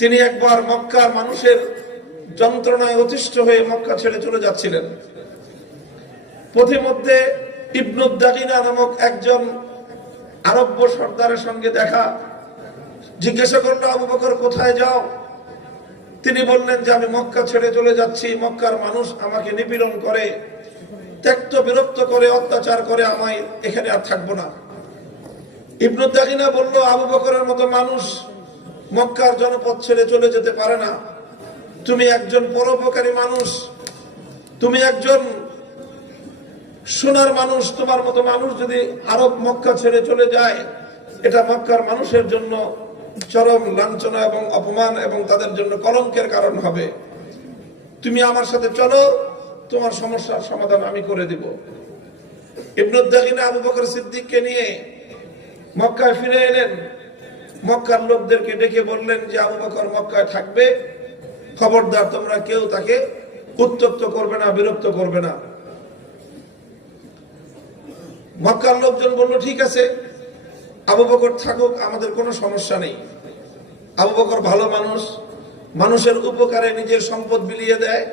তিনি একবার মক্কার মানুষের যন্ত্রণায় অতিষ্ঠ হয়ে মক্কা ছেড়ে চলে যাচ্ছিলেন। পথিমধ্যে ইবনু দাগিনা নামক একজন আরব্য সর্দারের সঙ্গে দেখা। জিজ্ঞাসা করলো, আবু বকর কোথায় যাও? তিনি বললেন যে আমি মক্কা ছেড়ে চলে যাচ্ছি, মক্কার মানুষ আমাকে নিপীড়ন করে, ত্যক্ত বিরক্ত করে, অত্যাচার করে, আমায় এখানে আর থাকবো না। ইবনু দাগিনা বলল, আবু বকরের মতো মানুষ মক্কার জনপদ ছেড়ে চলে যেতে পারে না। তুমি একজন পরোপকারী মানুষ, তুমি একজন সোনার মানুষ, তোমার মতো মানুষ যদি আরব মক্কা ছেড়ে চলে যায়, এটা মক্কার মানুষের জন্য চরম লাঞ্ছনা এবং অপমান এবং তাদের জন্য কলঙ্কের কারণ হবে। তুমি আমার সাথে চলো, তোমার সমস্যার সমাধান আমি করে দিব। ইবনু দাগিনা আবু বকর সিদ্দিককে নিয়ে মক্কায় ফিরে এলেন। মক্কার লোকদেরকে ডেকে বললেন যে আবু বকর মক্কায় থাকবে, খবরদার তোমরা কেউ তাকে উত্ত্যক্ত করবে না, বিরক্ত করবে না। মক্কার লোকজন বলল, ঠিক আছে, আবু বকর থাকুক, আমাদের কোনো সমস্যা নেই। আবু বকর ভালো মানুষ, মানুষের উপকারে নিজের সম্পদ বিলিয়ে দেয়,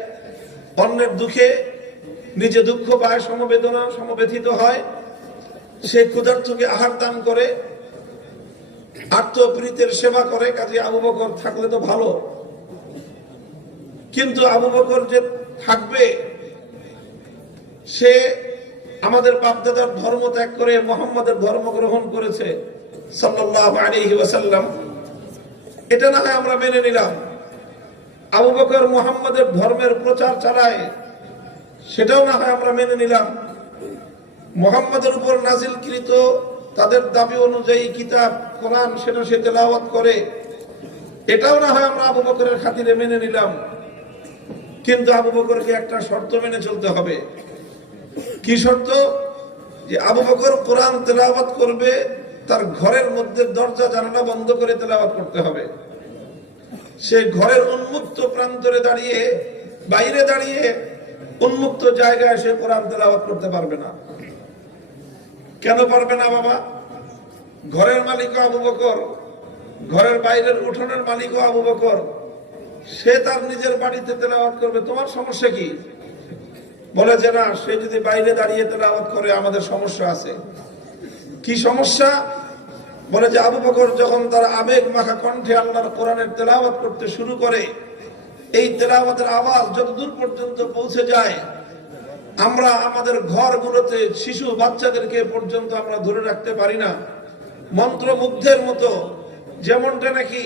অন্যের দুঃখে নিজে দুঃখ পায়, সমবেদনা সমবেথিত হয়, সে ক্ষুধার্তকে আহার দান করে, আত্মপ্রীতের সেবা করে। কাজে আবু বকর থাকলে তো ভালো। কিন্তু আবু বকর যে থাকবে, সে আমাদের বাপদাদার ধর্ম ত্যাগ করে মুহাম্মাদের ধর্ম গ্রহণ করেছে সাল্লাল্লাহু আলাইহি ওয়াসাল্লাম, এটা না হয় আমরা মেনে নিলাম। আবু বকর মুহাম্মাদের ধর্মের প্রচার চালায়, সেটাও না হয় আমরা মেনে নিলাম। মুহাম্মাদের উপর নাজিলকৃত তাদের দাবি অনুযায়ী কিতাব কোরআন সেটা সে তেলাওয়াত করে, এটাও না হয় আমরা আবু বকরের খাতিরে মেনে নিলাম। কিন্তু আবু বকরকে একটা শর্ত মেনে চলতে হবে। কি শর্ত? যে আবু বকর কোরআন তেলাওয়াত করবে, তার ঘরের মধ্যে দরজা জানালা বন্ধ করে তেলাওয়াত করতে হবে। সে ঘরের উন্মুক্ত প্রান্তরে দাঁড়িয়ে, বাইরে দাঁড়িয়ে উন্মুক্ত জায়গায় সে কোরআন তেলাওয়াত করতে পারবে না। কেন পারবে না বাবা? ঘরের মালিকও আবু বকর, ঘরের বাইরের উঠোনের মালিকও আবু বকর, সে তার নিজের বাড়িতে তেলাওয়াত করবে, তোমার সমস্যা কি? বলে যে না, সে যদি বাইরে দাঁড়িয়ে তেলাওয়াত করে আমাদের সমস্যা আছে। কি সমস্যা? বলে যে আবু বকর যখন তার আবেগ মাখা কণ্ঠে আল্লাহর কোরআনের তেলাওয়াত করতে শুরু করে, এই তেলাওয়াতের আওয়াজ যতদূর পর্যন্ত পৌঁছে যায়, আমরা আমাদের ঘরগুলোতে শিশু বাচ্চাদেরকে পর্যন্ত আমরা ধরে রাখতে পারি না। মন্ত্রমুগ্ধের মতো, যেমনটা নাকি